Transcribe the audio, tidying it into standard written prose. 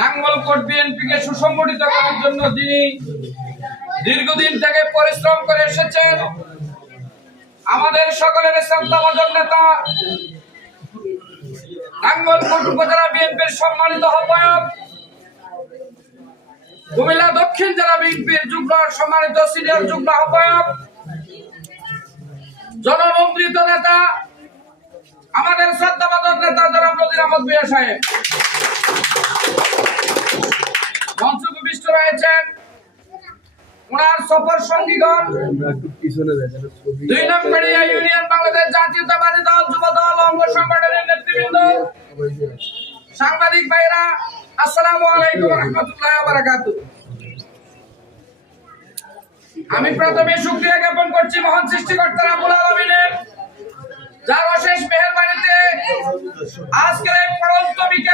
নাঙ্গলকোট বিএনপিকে সুসংগঠিত করার জন্য যিনি দীর্ঘদিন থেকে পরিশ্রম করে এসেছেন, আমাদের সকলের শ্রদ্ধাভাজন নেতা, নাঙ্গলকোট উপজেলা বিএনপির সম্মানিত আহ্বায়ক, কুমিল্লা দক্ষিণ জেলা বিএনপির যুগ্ম সম্মানিত সিনিয়র যুগ্ম আহ্বায়ক, জনমন্ত্রিত নেতা, আমাদের শ্রদ্ধাভাজন নেতা জনাব নজির আহমদ ভূঁইয়া সাহেব, মঞ্চ উপবিষ্ট রয়েছেন ওনার সফর সঙ্গীগণ, 2 নং পেড়িয়া ইউনিয়ন বাংলাদেশ জাতীয়তাবাদী দল যুব দল অঙ্গ সংগঠনের নেতৃবৃন্দ, সাংবাদিক ভাইরা, আসসালামু আলাইকুম ওয়া রাহমাতুল্লাহি ওয়া বারাকাতুহু। আমি প্রথমে শুকরিয়া জ্ঞাপন করছি মহান সৃষ্টিকর্তা রব্বুল আলামিনের, যার অশেষ মেহেরবানিতে আজকের এই পড়ন্ত বিকেলে